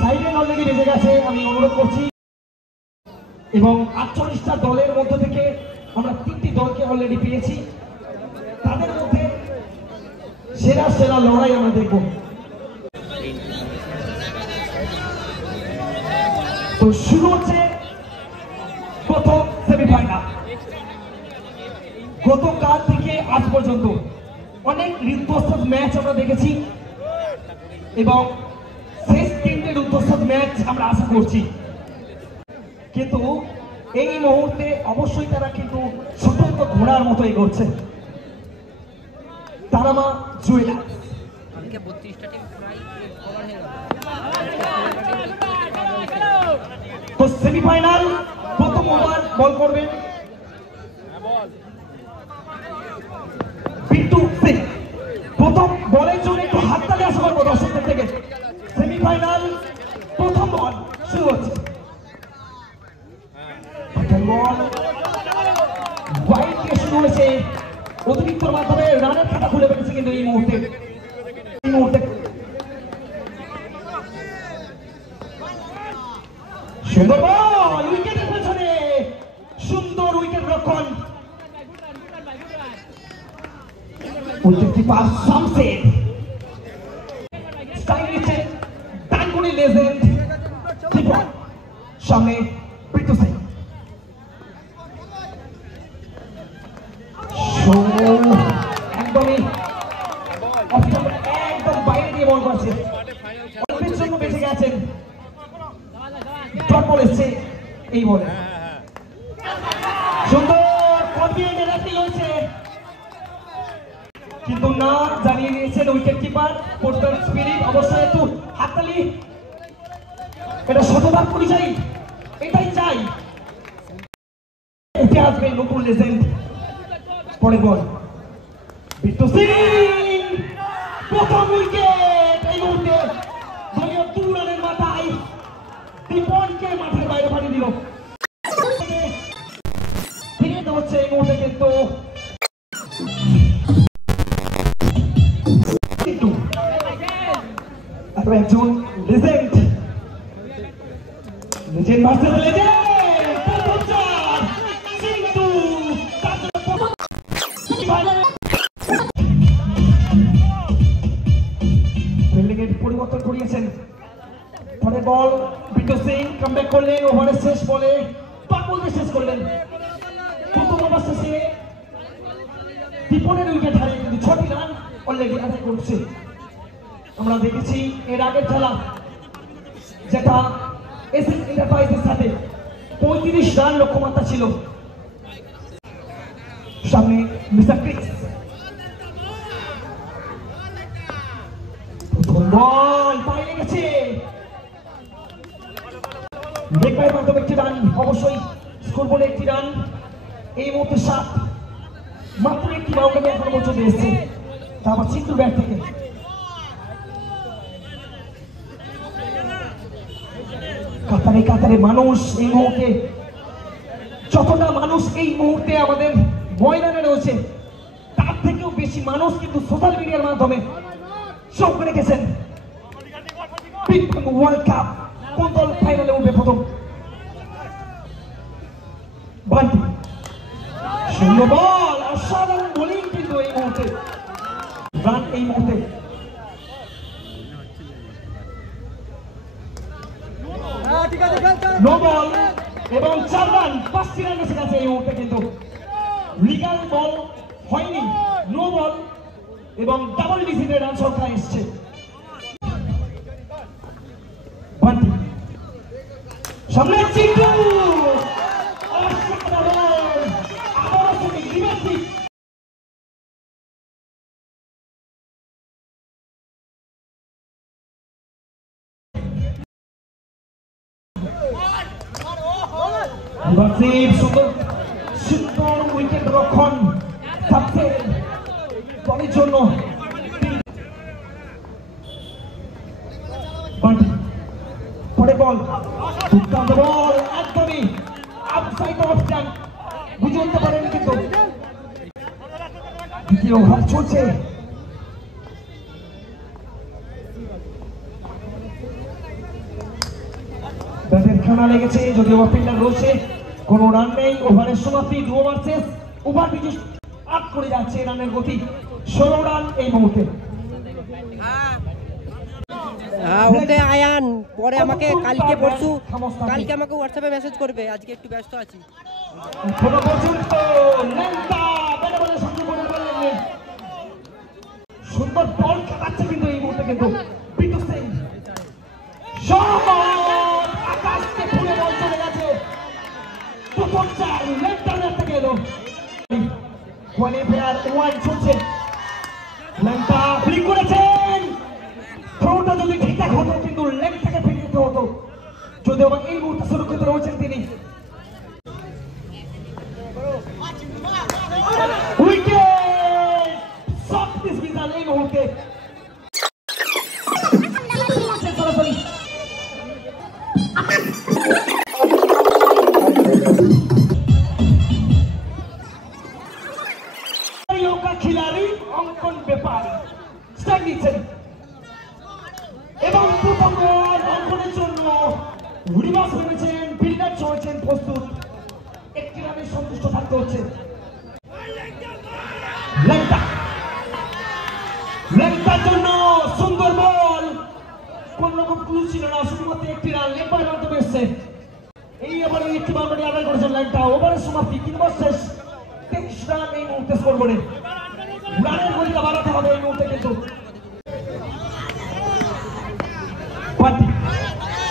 Siren already বেজে গেছে। আমি অনুরোধ করছি এবং 48টা দলের মধ্য থেকে আমরা 3টি দলকে অলরেডি পেয়েছি। তাদের মধ্যে সেরা সেরা লড়াই আমরা দেখব। তো শুরু হচ্ছে প্রথম সেমিফাইনাল। গতকাল থেকে আজ পর্যন্ত অনেক রুদ্ধশ্বাস ম্যাচ আমরা দেখেছি এবং শেষ 3টে রুদ্ধশ্বাস ম্যাচ আমরা আশা করছি, কিন্তু এই মুহূর্তে অবশ্যই তারা কিন্তু স্বতন্ত্র ঘোড়ার মতো এগোচ্ছে। তারামা জুয়েলার্স তো সেমিফাইনাল প্রথম ওভার বল করবেন বিট্টু সিং। প্রথম বলের জন্য একটু হাততালি আশা করবো দর্শকদের থেকে। সেমিফাইনাল প্রথম বল শুরু হচ্ছে। বল ওয়াইড দিয়ে শুরু হয়েছে, অতিরিক্তর মাধ্যমে রানের খাতা খুলে ফেলেছে কিন্তু এই মুহূর্তে সুন্দর বল, উইকেটের পেছনে সুন্দর উইকেট রক্ষণ। উইকেট কিপার শামসেদ, স্ট্রাইক নিচ্ছে ডানকুনি লেজেন্ড কিপার, সামনে বিট্টু সিং। একদমই একদম বাইরে দিয়ে বল করছে, অল্পের জন্য বেঁচে গেছেন। ডট বল এসছে এই বলে, সুন্দর কনফিডেন্ট অ্যাক্টিং হয়েছে, কিন্তু না জানিয়ে দিয়েছেন উইকেট কিপার। পোস্টার স্পিরিট অবশ্যই একটু হাততালি, এটা শতভাগ পরিচয়, এটাই চাই। উঠে আসবে নতুন লেজেন্ড। পরে বল বিট্টু সিং, প্রথম উইকেট এই মুহূর্তে। দলীয় 2 রানের মাথায় দীপনকে মাঠের বাইরে পাঠিয়ে দিল। ফিরে হচ্ছে এই মুহূর্তে কিন্তু একজন লেজেন্ড ভার্সেস লেজেন্ড। পরিবর্তন করিয়েছেন। পরে বল বিট্টু সিং কামব্যাক করলেন, ওভারের শেষ বলে পাক বলতে শেষ করলেন। প্রথম ওভার শেষে দীপনের উইকেট হারিয়ে কিন্তু 6টি রান অলরেডি আদায় করছে। আমরা দেখেছি এর আগের খেলা যেটা এসএস এন্টারপ্রাইজের সাথে 35 রান লক্ষ্যমাত্রা ছিল। সামনে মিস্টার ক্রিস, বল পায়ে গেছে, ব্রেক বাইয়ের মাধ্যমে একটি রান, অবশ্যই স্কোর বলে একটি রান। এই মুহূর্তে 7, মাত্র একটি বাউন্ডারি এখনো পর্যন্ত এসেছে, তারপর চিত্র ব্যাট থেকে। কাতারে কাতারে মানুষ এই মুহূর্তে, যতটা মানুষ এই মুহূর্তে আমাদের ময়দানে রয়েছে তার থেকেও বেশি মানুষ কিন্তু সোশ্যাল মিডিয়ার মাধ্যমে চোখ রেখেছেন ওয়ার্ল্ড কাপ কোন দল ফাইনালে উঠবে প্রথম। বান্টি, সুন্দর বল, অসাধারণ বোলিং কিন্তু এই মুহূর্তে। রান এই মুহূর্তে নো বল এবং 4 রান, 5টি রান এসে গেছে এই মুহূর্তে, কিন্তু লিগাল বল হয়নি, নো বল এবং ডাবল ডিজিটের রান সংখ্যা এসছে। বান্টি, সামনে চিন্টু, অসাধারণ, আবারও তুমি রিভার্সিং। সুন্দর উইকেট রক্ষণ দলের জন্য। পরে বল, দুর্দান্ত বল, একদমই আউটসাইড অফ স্ট্যাম্প, বুঝে উঠতে পারেন কিন্তু দ্বিতীয় ওভার চলছে। ব্যাটের খানা লেগেছে, যদিও ফিল্ডার রয়েছে, কোনো রান নেই। ওভারের সমাপ্তি, 2 ওভার শেষ। ওভার পিছু 8 করে যাচ্ছে, রানের গতি 16 রান এই মুহূর্তে। ওকে আয়ান, পরে আমাকে কালকে আমাকে হোয়াটসঅ্যাপে মেসেজ করবে, আজকে একটু ব্যস্ত আছি। এখনো পর্যন্ত ল্যাংটা ব্যাটে বলে সংযোগ করে বললেন, সুন্দর বল খেলাচ্ছে কিন্তু এই মুহূর্তে, কিন্তু বিটু সিং শট, আকাশকে ফুলে বল চলে গেছে। প্রথম 4 ল্যাংটার ব্যাট থেকে এলো। কোয়ালিফায়ার 1 চলছে। ল্যাংটা ফিল্ডিং করেছেন, থ্রোটা যদি ঠিকঠাক হতো কিন্তু লেগটাকে ফিরে দিতে হতো, যদিও এই মুহূর্তে সুরক্ষিত রয়েছেন তিনি। উইকেট, শট ডিসমিসাল এই মুহূর্তে। সরাসরি খিলাড়ি অঙ্কন ব্যাপারী স্ট্রাইক নিচ্ছেন এবং প্রথম বল অঙ্কনের জন্য রিভার্স ভেবেছেন, ফিল্ডার চলেছেন প্রস্তুত, একটি রানে সন্তুষ্ট থাকতে হচ্ছে। ল্যাংটার জন্য সুন্দর বল, কোন রকম ক্লু ছিল না, শুধুমাত্র একটি রান লেম্বার মাধ্যমে এসছে। এই ওভারে একটি বাউন্ডারি আদায় করেছেন ল্যাংটা। ওভারের সমাপ্তি, 3 ওভার শেষ, 23 রান এই মুহূর্তে স্কোর বোর্ডে। রানের গতিটা বাড়াতে হবে এই মুহূর্তে, কিন্তু পার্টি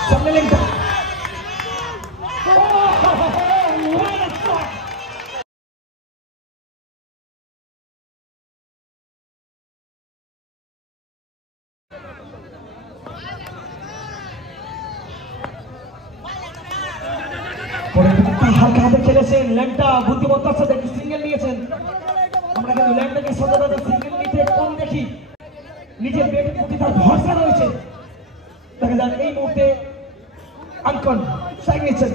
সামনে ল্যাংটা। হালকা হাতে খেলেছেন ল্যাংটা, বুদ্ধিমত্তার সাথে একটি সিঙ্গেল নিয়েছেন। আমরা কিন্তু ল্যাংটাকে সচরাচর সিঙ্গেল নিতে কম দেখি, নিজের ব্যাটের প্রতি তার ভরসা রয়েছে। দেখা যাক এই মুহূর্তে আঙ্কন স্ট্রাইক নিচ্ছেন,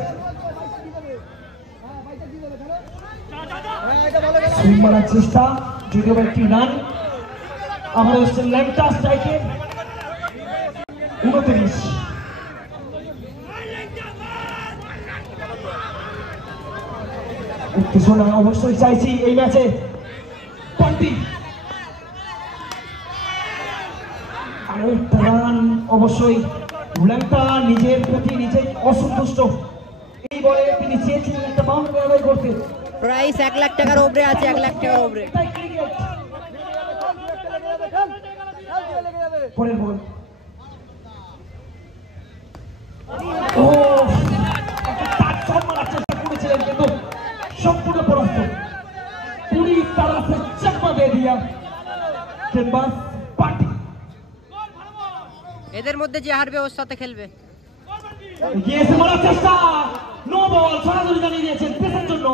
সুইং মারার চেষ্টা, যদিও একটি রান। আবার হচ্ছেন ল্যাংটা স্ট্রাইকে 29। উত্তেজনা অবশ্যই চাইছি এই ম্যাচে। পান্টি আরো একটা রান, অবশ্যই ল্যাংটা নিজের প্রতি নিজেই অসন্তুষ্ট। এই বলে তিনি চেয়েছিলেন একটা বাউন্ডারি আদায় করতে। প্রাইস 1 লাখ টাকার উপরে আছে, 1 লাখ টাকার উপরে। পরের বল, চেষ্টা করেছিলেন কিন্তু সম্পূর্ণ পরাস্ত। पूरी तरह से चकमा दे दिया गेंदबाज पार्टी। এদের মধ্যে যে হারবে ওর সাথে খেলবে। এগিয়ে এসে মারার চেষ্টা, নো বল, সরাসরি জানিয়ে দিয়েছেন পেসের জন্য।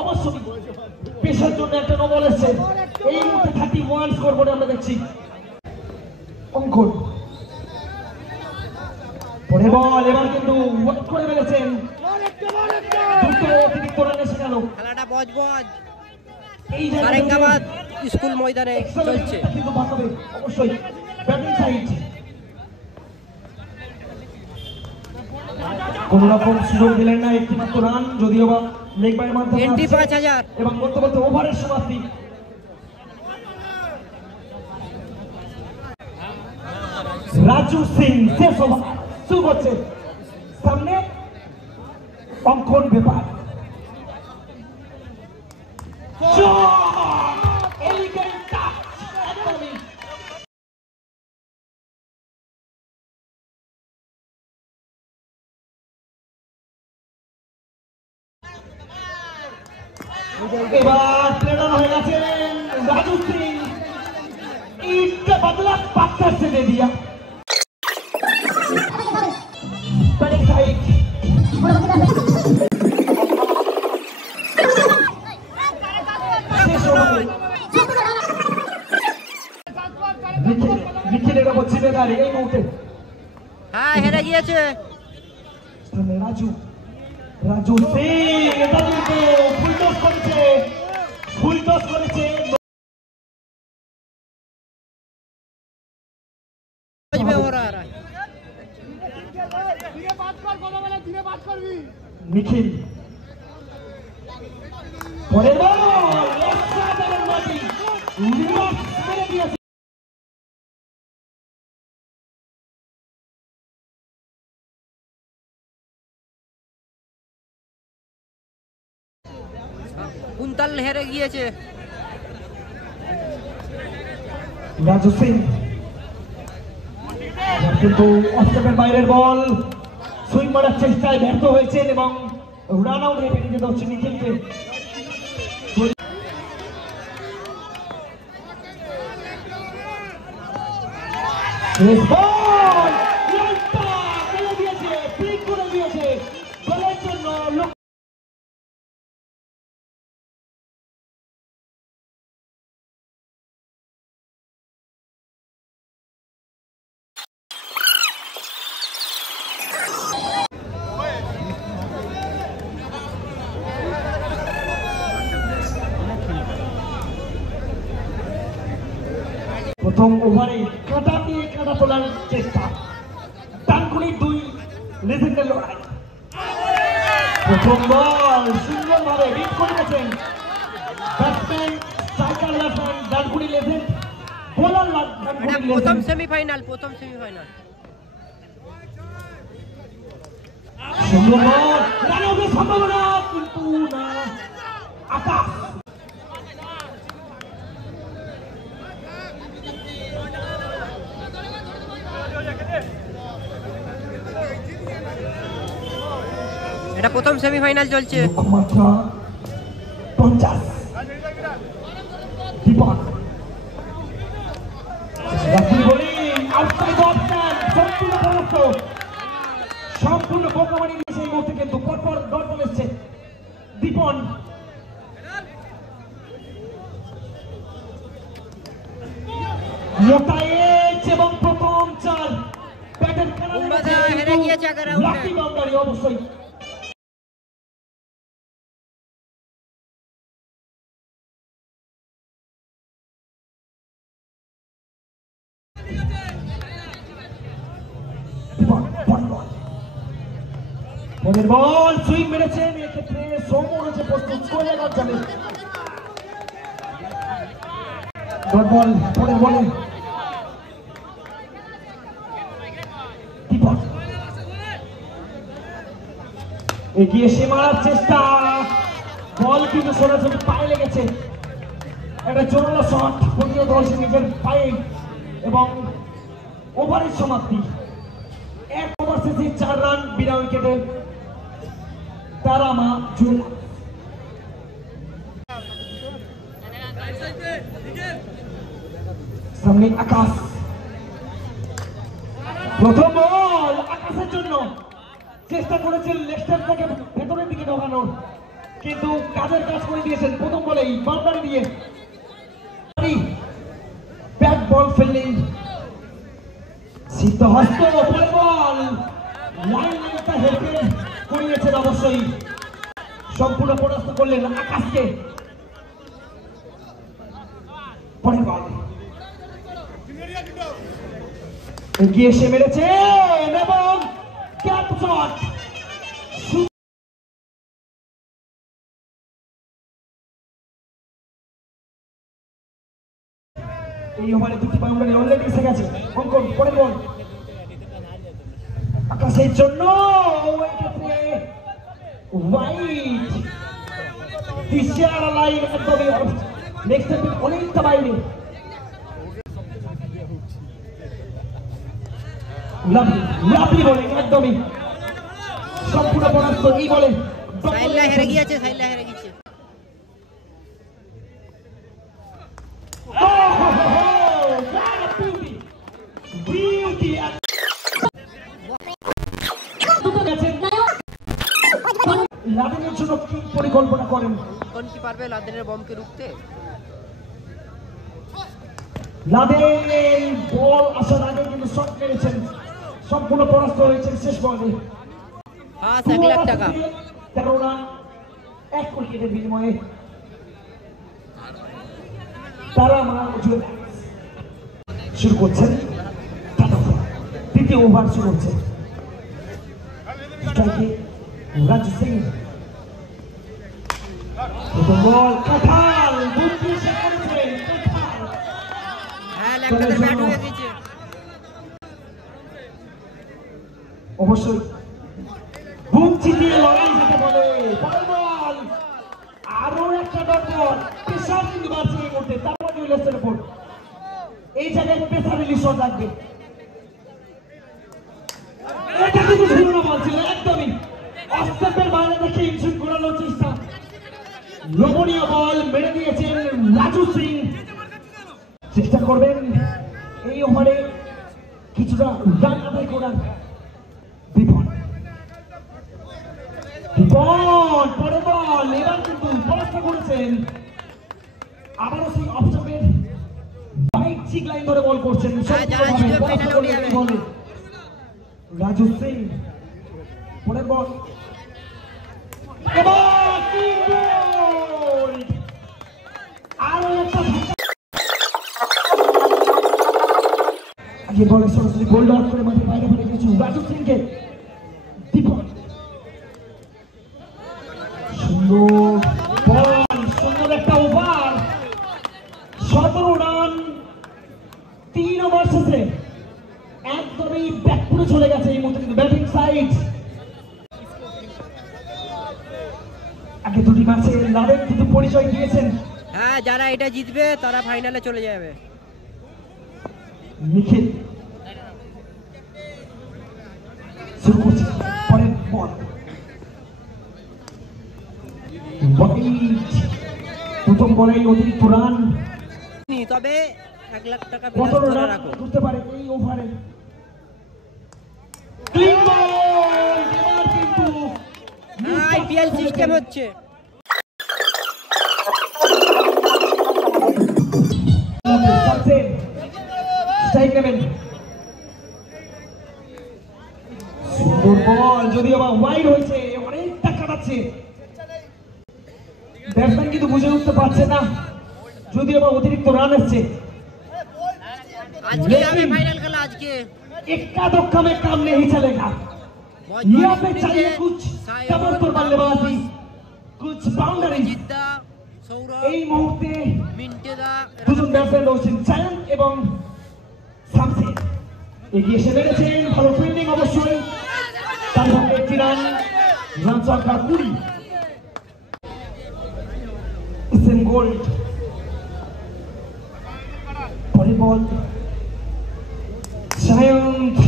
অবশ্যই পেসের জন্য একটা নো বল এসেছে। এই মুহূর্তে 31 স্কোর বোর্ডে আমরা দেখছি। অঙ্কন পরে বল, এবার কিন্তু ওয়াইড করে ফেলেছেন, দুটো অতিরিক্ত রান এসে গেল। খেলাটা বজবজ সারেঙ্গাবাদ স্কুল ময়দানে চলছে। কিন্তু বাঁচাবে অবশ্যই ব্যাটিং সাইড, কোন রকম সুযোগ দিলেন না, একটি মাত্র রান, যদিও বা লেগ বাইয়ের মাধ্যমে এন্ট্রি 5000 এবং বলতে বলতে ওভারের সমাপ্তি। রাজু সিং শেষ ওভার শুরু করছে, সামনে অঙ্কন ব্যাপার। এবার প্লেডার হয়ে গেছেন রাজু সিং, इसका बदला पत्थर से दे दिया। बैटिंग साइड নিখিলের ওপর জিম্মেদারি এই মুহূর্তে। হ্যাঁ, হেরে গিয়েছে রাজু সিং, এটা কিন্তু ফুল টস করেছে। हो रहा है নিখিল পরের বল অসাধারণ মাটি রিভার্স মেরে দিয়েছে। কুন্তল হেরে গিয়েছে। রাজু সিং কিন্তু অস্ট্রেলিয়ার বাইরের বল সুইং মারার চেষ্টায় ব্যর্থ হয়েছেন এবং রান আউট হয়ে বেরিয়ে যেতে হচ্ছে নিখিলকে। প্রথম ওভারে কাঁটা দিয়ে কাঁটা তোলার চেষ্টা, ডানকুনির দুই লেজেন্ডের লড়াই। প্রথম বল সুন্দরভাবে রিড করে গেছেন batsman striker left Dankuni legend, bowler Dankuni প্রথম লেজেন্ড। সেমিফাইনাল সুন্দর বল, রান আউটের সম্ভাবনা কিন্তু না। আকাশ এটা প্রথম সেমিফাইনাল চলছে। লক্ষ্যমাত্রা 50 দীপক সম্পূর্ণ বোকামারি নিয়ে সেই মুহূর্তে কিন্তু পরপর দল এসছে দীপন। মোটায়েজ এবং প্রথম চার ব্যাটের হেরে গিয়েছে আগে রাউন্ডে। লাকি বাউন্ডারি অবশ্যই। পরের বল সুইং মেরেছেন, এক্ষেত্রে সৌম্য রয়েছে প্রস্তুত করে যাবে। ডট বল পরের বলে দীপক এগিয়ে এসে মারার চেষ্টা, বল কিন্তু সরাসরি পায়ে লেগেছে। একটা জোরালো শট প্রতিরোধ হয়েছে নিজের পায়ে এবং ওভারের সমাপ্তি। এক ওভার শেষে 4 রান বিনা উইকেটে তারামা জুয়েলার্স। সামনে আকাশ, প্রথম বল আকাশের জন্য চেষ্টা করেছেন লেফট থেকে ভেতরের দিকে ঢোকানোর, কিন্তু কাজের কাজ করে দিয়েছেন প্রথম বলেই বাউন্ডারি দিয়ে। ব্যাট বল ফিল্ডিং সিদ্ধহস্ত, পরের বল লাইনটা হেঁটে করিয়েছেন অবশ্যই, সম্পূর্ণ পরাস্ত করলেন আকাশকে। পরের বল এগিয়ে এসে মেরেছেন এবং ক্যাপ শট। এই ওভারে দুটি বাউন্ডারি অলরেডি এসে গেছে অঙ্কন। পরের বল আকাশের জন্য ওয়াইড দিশার লাইন একদমই নেক্সট অনেকটা বাইরে। লাভলি বলে একদমই সম্পূর্ণ পরাস্ত। এই বলে সাইলা হেরে গিয়েছে, সাইলা হেরে গিয়েছে। লাদেনের জন্য কি পরিকল্পনা করেন? কোন কি পারবে লাদেনের বমকে রুখতে? লাদেন বল আসার আগে কিন্তু শট মেরেছেন, সম্পূর্ণ পরাস্ত হয়েছেন শেষ বলে। হ্যাঁ 1 লাখ টাকা 13 রান 1 উইকেটের বিনিময়ে তারা শুরু করছেন। দ্বিতীয় ওভার শুরু হচ্ছে। স্ট্রাইকে রাজু সিং। প্রথম বল কাঁঠাল, বুদ্ধি সে করেছেন কাঁঠাল। হ্যাঁ ল্যাংটাতে ব্যাট হয়ে গেছে। অবশ্যই বুক চিতিয়ে লড়াই যেতে বলে। পরের বল আরো একটা ডট বল। প্রেসার কিন্তু বাড়ছে এই মুহূর্তে, তারপর লেফটের উপর এই জায়গায় প্রেসার রিলিজ শট লাগবে। এটা কিন্তু ছিল না বল ছিল একদমই অস্তেপের বাইরে দেখে ইনসুট ঘোরানোর চেষ্টা। লোভনীয় বল মেরে দিয়েছেন রাজু সিং। চেষ্টা করবেন এই ওভারে কিছুটা রান আদায় করার। বিপদ বিপদ পরে বল এবার কিন্তু পরাস্ত করেছেন। আবারও সেই অপশনের বাইক চিক লাইন ধরে বল করছেন রাজু সিং। পরের বল এবার আরো একটা আগে বলে সরাসরি গোল্ড আউট করে মাঠের বাইরে ফেলে গেছে রাজু সিংকে। বিপদ সুন্দর বল, সুন্দর একটা ওভার। 17 রান 3 ওভার শেষে একদমই ব্যাক করে চলে গেছে এই মুহূর্তে কিন্তু ব্যাটিং সাইড। আগে দুটি ম্যাচে লাভের কিন্তু পরিচয় দিয়েছেন। হ্যাঁ যারা এটা জিতবে তারা ফাইনালে চলে যাবে। নিখিল শুরু করছে পরের বল। প্রথম বলেই অতিরিক্ত রান, তবে 1 লাখ টাকা কত বোনাস ধরে রান রাখো। করতে পারে এই ওভারে। ক্লিন বল এবার কিন্তু আইপিএল সিস্টেম হচ্ছে। স্ট্রাইক নেবেন। সুন্দর বল যদিও বা ওয়াইড হয়েছে, অনেকটা কাটাচ্ছে। ব্যাটসম্যান কিন্তু বুঝে উঠতে পারছে না যদিও বা অতিরিক্ত রান এসছে। আজকে যাবে ফাইনাল খেলা আজকে। इक्का दुक्का में काम नहीं चलेगा। यहाँ पे चाहिए कुछ जबरदस्त बल्लेबाजी, कुछ बाउंड्री। এই মুহূর্তে দুজন ব্যাটসম্যান রয়েছেন জায়ান এবং শামসের। এগিয়ে এসে বেড়েছেন, ভালো ফিল্ডিং অবশ্যই। তার সঙ্গে একটি রান, রান সংখ্যা 20। ইসেন গোল্ড পরের বল। জায়ান্ট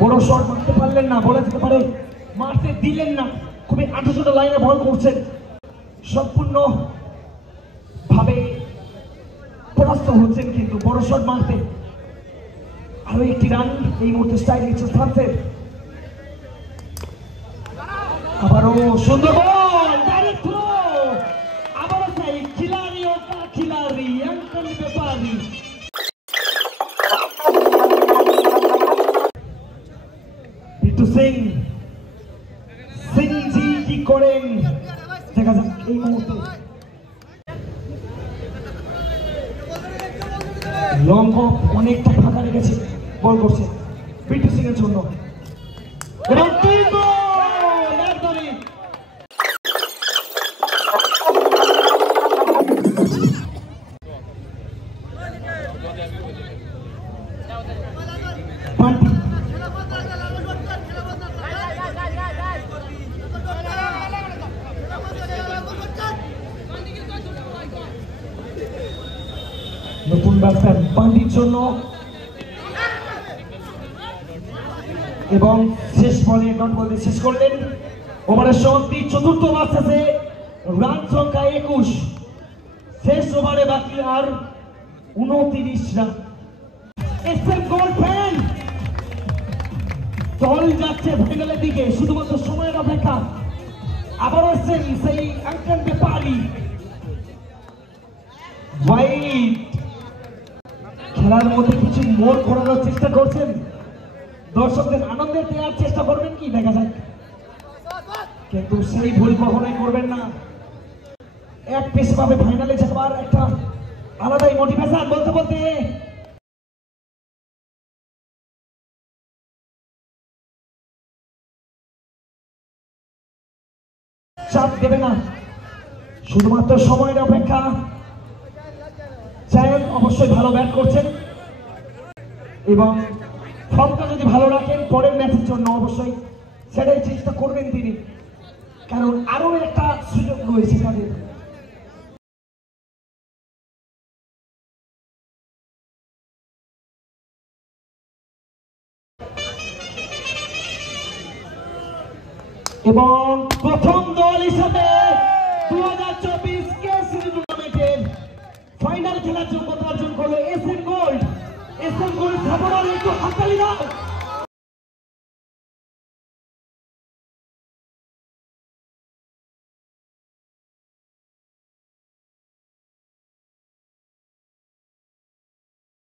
বড় শট মারতে পারলেন না, বলে যেতে পারে মারতে দিলেন না। খুবই আঠাশোটা লাইনে বল করছেন, সম্পূর্ণ ভাবে পরাস্ত হচ্ছেন কিন্তু বড় শট মারতে। আরো একটি রান এই মুহূর্তে স্ট্রাইক নিচ্ছে শামসের। আবারও সুন্দর বল, ডাইরেক্ট থ্রো। আবারও সেই খিলাড়িও কা খিলাড়ি অঙ্কন ব্যাপারী। বিট্টু সিং, সিংজি কি করেন দেখা যাক এই মুহূর্তে। লং অফ অনেকটা ফাঁকা রেখেছে, বল করছে বিট্টু সিং এর জন্য। এবং তিন বল একদমই বান্টি। নতুন ব্যাটসম্যান বান্টির জন্য এবং শেষ বলে ডট বল দিয়ে শেষ করলেন। ওভারের সমাপ্তি, চতুর্থ ওভার শেষে রান সংখ্যা 21। শেষ ওভারে বাকি আর 29 রান। এসএম গোল্ড ফ্যান দল যাচ্ছে ফাইনালের দিকে, শুধুমাত্র সময়ের অপেক্ষা। আবারও এসছেন সেই অঙ্কন ব্যাপারী। ওয়াইড খেলার মধ্যে কিছু মোড় ঘোরানোর চেষ্টা করছেন, দর্শকদের আনন্দে দেওয়ার চেষ্টা করবেন কি দেখা যাক, কিন্তু সেই ভুল কখনোই করবেন না। এক পেশে ভাবে ফাইনালে যাবার একটা আলাদাই মোটিভেশন বলতে বলতে চাপ দেবে না, শুধুমাত্র সময়ের অপেক্ষা। জায়ান অবশ্যই ভালো ব্যাট করছেন এবং ফর্মটা যদি ভালো রাখেন পরের ম্যাচের জন্য অবশ্যই সেটাই চেষ্টা করবেন তিনি, কারণ আরো একটা সুযোগ রয়েছে তাদের। এবং প্রথম দল হিসাবে 2024 কেসিবি টুর্নামেন্টের ফাইনাল খেলার যোগ্যতা অর্জন করলো SM gold. SM gold supporter একটু হাততালি দাও।